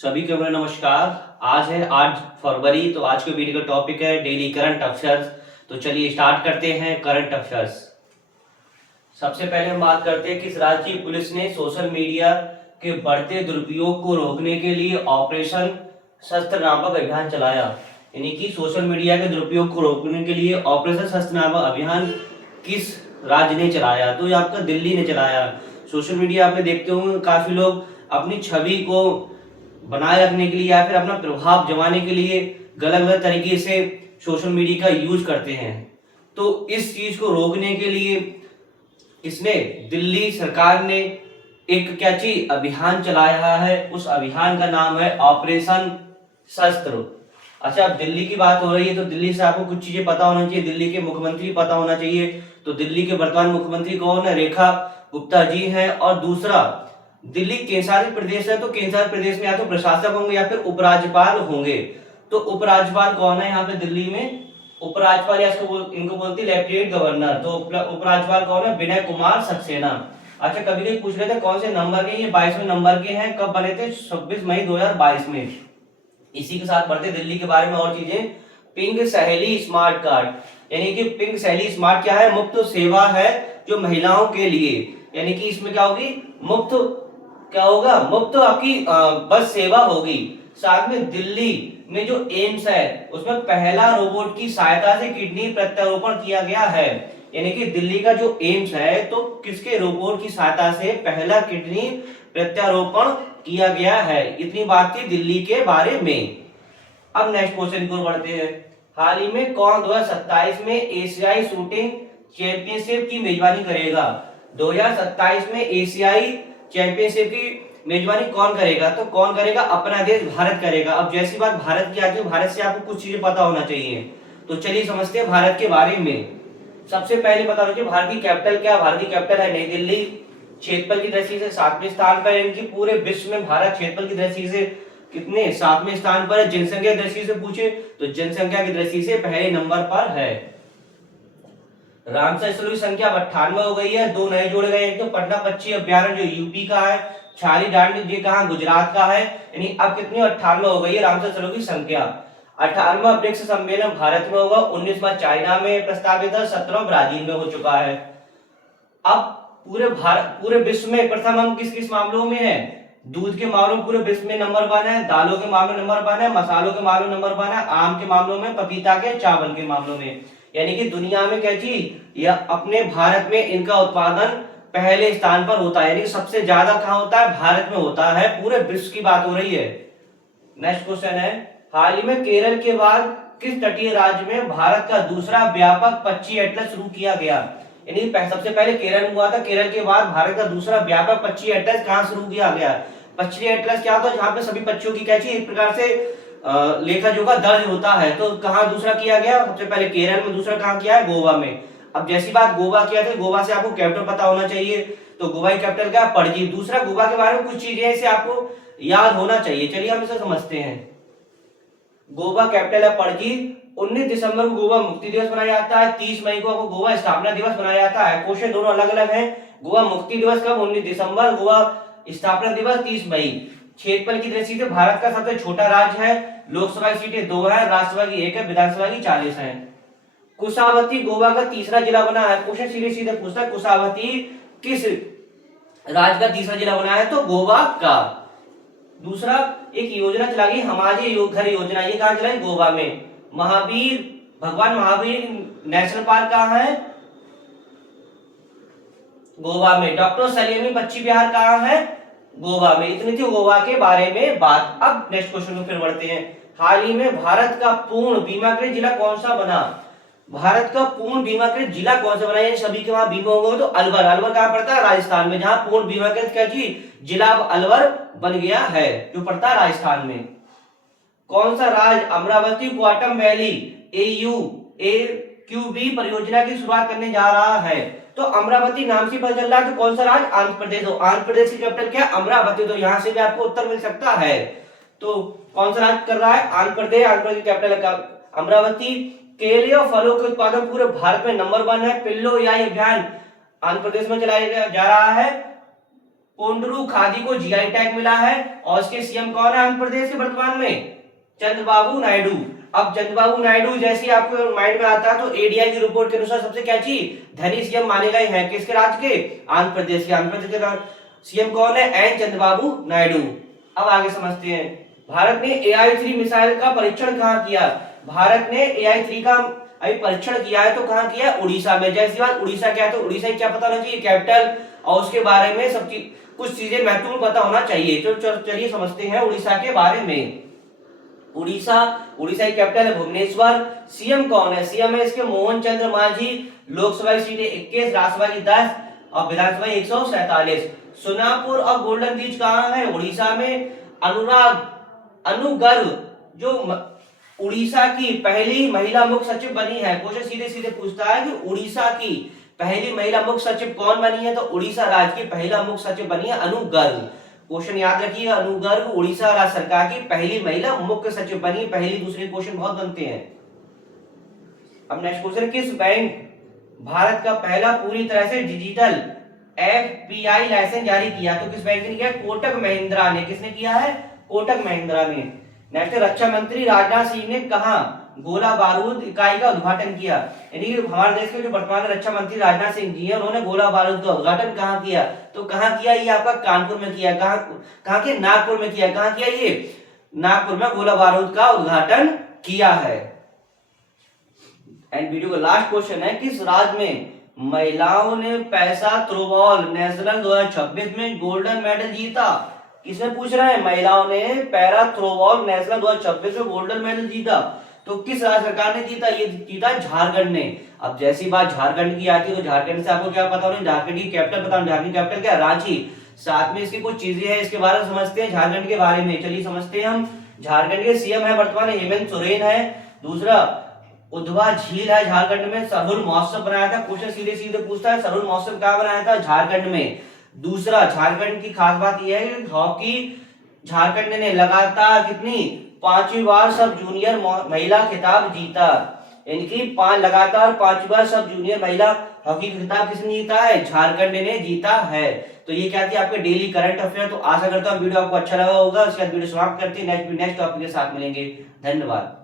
सभी को मेरा नमस्कार। आज है 8 फरवरी। तो आज के वीडियो का टॉपिक है डेली करंट अफेयर्स। तो चलिए स्टार्ट करते हैं करंट अफेयर्स। सबसे पहले हम बात करते हैं कि राज्य पुलिस ने सोशल मीडिया के बढ़ते दुरुपयोग को रोकने के लिए ऑपरेशन शस्त्र नामक अभियान चलाया। यानी कि सोशल मीडिया के दुरुपयोग को रोकने के लिए ऑपरेशन शस्त्र नामक अभियान किस राज्य ने चलाया? तो ये आपका दिल्ली ने चलाया। सोशल मीडिया आपने देखते होंगे काफी लोग अपनी छवि को बनाए रखने के लिए या फिर अपना प्रभाव जमाने के लिए गलत गलत तरीके से सोशल मीडिया का यूज करते हैं। तो इस चीज को रोकने के लिए इसने दिल्ली सरकार ने एक क्या चीज अभियान चलाया है। उस अभियान का नाम है ऑपरेशन शस्त्र। अच्छा, अब दिल्ली की बात हो रही है तो दिल्ली से आपको कुछ चीजें पता होना चाहिए। दिल्ली के मुख्यमंत्री पता होना चाहिए। तो दिल्ली के वर्तमान मुख्यमंत्री कौन है? रेखा गुप्ता जी हैं। और दूसरा, दिल्ली केंद्रशासित प्रदेश है तो केंद्रशासित प्रदेश में या तो प्रशासक होंगे या फिर उपराज्यपाल होंगे। तो उपराज्यपाल कौन है यहाँ पे दिल्ली में? उपराज्यपाल या इनको बोलते हैं लेफ्टिनेंट गवर्नर। तो उपराज्यपाल कौन है? विनय कुमार सक्सेना। अच्छा, कभी कभी पूछ लेते कौन से नंबर के? ये 22वें नंबर के हैं। कब बने थे? 26 मई 2022 में। इसी के साथ बढ़ते दिल्ली के बारे में और चीजें। पिंक सहेली स्मार्ट कार्ड, यानी कि पिंक सहेली स्मार्ट क्या है? मुफ्त सेवा है जो महिलाओं के लिए। यानी कि इसमें क्या होगी? मुफ्त क्या होगा? मुफ्त आपकी बस सेवा होगी। साथ में दिल्ली में जो एम्स है उसमें पहला रोबोट की सहायता से किडनी प्रत्यारोपण किया गया है। यानी कि दिल्ली का जो एम्स है तो किसके रोबोट की सहायता से पहला किडनी प्रत्यारोपण किया गया है। इतनी बात थी दिल्ली के बारे में। अब नेक्स्ट क्वेश्चन को बढ़ते हैं। हाल ही में कौन 2027 में एशियाई शूटिंग चैंपियनशिप की मेजबानी करेगा? 2027 में एशियाई चैंपियनशिप की मेजबानी कौन करेगा? तो कौन करेगा? अपना देश भारत करेगा। अब जैसी बात भारत की आती है, भारत से आपको कुछ चीजें पता होना चाहिए। तो चलिए समझते हैं भारत के बारे में। सबसे पहले पता होना चाहिए भारत की कैपिटल क्या? भारत की कैपिटल है नई दिल्ली। क्षेत्रफल की दृष्टि से 7वें स्थान पर, यानी कि पूरे विश्व में भारत क्षेत्रफल की दृष्टि से कितने? 7वें स्थान पर है। जनसंख्या की दृष्टि से पूछे तो जनसंख्या की दृष्टि से पहले नंबर पर है। रामसर स्थलों की संख्या 98 हो गई है। 2 नए जोड़े गए। एक तो पटना पक्षी अभ्यारण्य जो यूपी का है, छारी डांडी जी कहां? गुजरात का है। यानी अब कितनी? 98 हो गई है रामसर स्थलों की संख्या। 18वां ब्रिक्स सम्मेलन भारत में होगा। 19वां चाइना में प्रस्तावित है। 17वां ब्राजील में हो चुका है। अब पूरे विश्व में प्रथम हम किस किस मामलों में है? दूध के मामलों में पूरे विश्व में नंबर 1 है। दालों के मामलों में नंबर 1 है। मसालों के मामलों में नंबर 1 है। आम के मामलों में, पपीता के, चावल के मामलों में। यानी कि दुनिया में क्या चीज? या अपने भारत में इनका उत्पादन पहले स्थान पर होता है। यानी सबसे ज्यादा कहां होता है? भारत में होता है। पूरे विश्व की बात हो रही है। नेक्स्ट क्वेश्चन है, हाल ही में केरल के बाद किस तटीय राज्य में भारत का दूसरा व्यापक पक्षी एटलस शुरू किया गया? यानी सबसे पहले केरल में हुआ था। केरल के बाद भारत का दूसरा व्यापक पक्षी एटलस कहां शुरू किया गया? पक्षी एटलस क्या होता है? जहां पे सभी पक्षियों की क्या चीज एक प्रकार से लेखा जोखा दर्ज होता है। तो कहां दूसरा किया गया? सबसे पहले केरल में। दूसरा कहां किया है? गोवा में। अब जैसी बात गोवा किया था, गोवा से आपको कैपिटल पता होना चाहिए। तो गोवा की कैपिटल क्या? पणजी। दूसरा, गोवा के बारे में कुछ चीजें इसे आपको याद होना चाहिए। चलिए हम इसे समझते हैं। गोवा कैपिटल है पणजी। 19 दिसंबर को गोवा मुक्ति दिवस मनाया जाता है। 30 मई को आपको गोवा स्थापना दिवस मनाया जाता है। क्वेश्चन दोनों अलग अलग हैं। गोवा मुक्ति दिवस कब? 19 दिसंबर। गोवा स्थापना दिवस 30 मई। क्षेत्रफल की दृष्टि से भारत का सबसे छोटा राज्य है। लोकसभा की सीटें 2 है, राज्यसभा की 1 है, विधानसभा की 40 है। कुशावती गोवा का तीसरा जिला बना है। क्वेश्चन सीधे सीधे पूछता है कुशावती किस राज्य का तीसरा जिला बना है? तो गोवा का। दूसरा, एक योजना चलाई हमारे घर योजना। ये कहां चलाई? गोवा में। भगवान महावीर नेशनल पार्क कहां है? गोवा में। डॉक्टर सलीमी पक्षी विहार कहां है? गोवा में। इतनी थी गोवा के बारे में बात। अब नेक्स्ट क्वेश्चन में फिर बढ़ते हैं। हाल ही में भारत का पूर्ण बीमाकृत जिला कौन सा बना? भारत का पूर्ण बीमाकृत जिला कौन सा बना? सभी के वहां बीमा होगा तो अलवर। अलवर कहां पड़ता है? राजस्थान में। जहां पूर्ण बीमाकृत क्या चीज? जिला अलवर बन गया है, जो पड़ता है राजस्थान में। कौन सा राज्य अमरावती क्वांटम वैली AUAQB परियोजना की शुरुआत करने जा रहा है? तो अमरावती नाम से पता चल रहा है। तो कौन सा राज्य? आंध्र प्रदेश। आंध्र प्रदेश की कैपिटल क्या? अमरावती। तो यहां से भी आपको उत्तर मिल सकता है। तो कौन सा राज्य कर रहा है? आंध्र प्रदेश। आंध्र प्रदेश की कैपिटल अमरावती। केले और फलों के उत्पादन पूरे भारत में नंबर 1 है। पिल्लो या अभियान आंध्र प्रदेश में चलाया जा रहा है। कोंडरू खादी को जीआई टैग मिला है और इसके सीएम कौन है आंध्र प्रदेश के वर्तमान में? चंद्रबाबू नायडू। अब चंद्रबाबू नायडू जैसे ही आपको माइंड में आता है तो एडीआई की रिपोर्ट के अनुसार सबसे क्या चीज धनी सीएम माने गए हैं किसके राज्य के? आंध्र प्रदेश के। आंध्र प्रदेश के सीएम कौन है? एन चंद्रबाबू नायडू। अब आगे समझते हैं, भारत ने AI-3 मिसाइल का परीक्षण कहां किया? भारत ने AI-3 का अभी परीक्षण किया है तो कहां किया? उड़ीसा में। जैसी बात उड़ीसा क्या है तो उड़ीसा क्या पता होना चाहिए? कैपिटल, और उसके बारे में सब कुछ चीजें महत्वपूर्ण पता होना चाहिए। तो चलिए समझते हैं उड़ीसा के बारे में। उड़ीसा की कैपिटल है भुवनेश्वर। सीएम कौन है? सीएम है इसके मोहन चंद्र मांझी। लोकसभा की सीटें 21, राज्यसभा की 10 और विधानसभा 147। सोनापुर और गोल्डन बीच कहां है? उड़ीसा में। अनुगर्ग जो उड़ीसा की पहली महिला मुख्य सचिव बनी है, क्वेश्चन सीधे सीधे पूछता है कि उड़ीसा की पहली महिला मुख्य सचिव कौन बनी है? तो उड़ीसा राज्य की पहला मुख्य सचिव बनी है अनुगर्ग। क्वेश्चन याद रखिएगा, अनुगर्ग उड़ीसा राज्य सरकार की पहली महिला मुख्य सचिव बनी। पहली दूसरे क्वेश्चन बहुत बनते हैं। अब नेक्स्ट क्वेश्चन, किस बैंक भारत का पहला पूरी तरह से डिजिटल FPI लाइसेंस जारी किया? तो किस बैंक ने किया? कोटक महिंद्रा ने। किसने किया है? कोटक महिंद्रा ने। नेक्स्ट, रक्षा मंत्री राजनाथ सिंह ने कहा गोला बारूद इकाई का उद्घाटन किया? यानी कि हमारे देश के जो वर्तमान रक्षा मंत्री राजनाथ सिंह जी हैं उन्होंने गोला बारूद का उद्घाटन कहां किया? तो कहां किया? ये आपका कानपुर में किया। कहां के? नागपुर में किया। कहां किया? ये नागपुर में गोला बारूद का उद्घाटन किया है। एंड वीडियो का लास्ट क्वेश्चन है, किस राज्य में महिलाओं ने पैसा थ्रोबॉल नेशनल 2026 में गोल्डन मेडल जीता? किसने पूछ रहा है? महिलाओं ने पैरा थ्रोबॉल नेशनल 2026 में गोल्डन मेडल जीता। तो किस राज्य सरकार ने जीता? ये जीता झारखंड ने। अब जैसी बात झारखंड की आती है तो झारखंड से आपको क्या पता होना? झारखंड की कैपिटल पता? झारखंड कैपिटल क्या? रांची। साथ में इसकी कुछ चीजें हैं, इसके बारे में समझते हैं झारखंड के बारे में। चलिए समझते हैं हम। झारखंड के सीएम है वर्तमान हेमंत सोरेन है। दूसरा, उधवा झील है झारखंड में। सरहुल महोत्सव बनाया था। क्वेश्चन सीधे सीधे पूछता है सरहुल महोत्सव कहाँ बनाया था? झारखंड में। दूसरा, झारखंड की खास बात यह है कि हॉकी झारखंड ने लगातार कितनी 5वीं बार सब जूनियर महिला खिताब जीता। इनकी लगातार 5वीं बार सब जूनियर महिला हॉकी खिताब किसने जीता है? झारखंड ने जीता है। तो ये क्या थी आपके डेली करंट अफेयर। तो आशा करता हूँ वीडियो आपको अच्छा लगा होगा। इसके बाद वीडियो समाप्त करते हैं, नेक्स्ट टॉपिक के साथ मिलेंगे। धन्यवाद।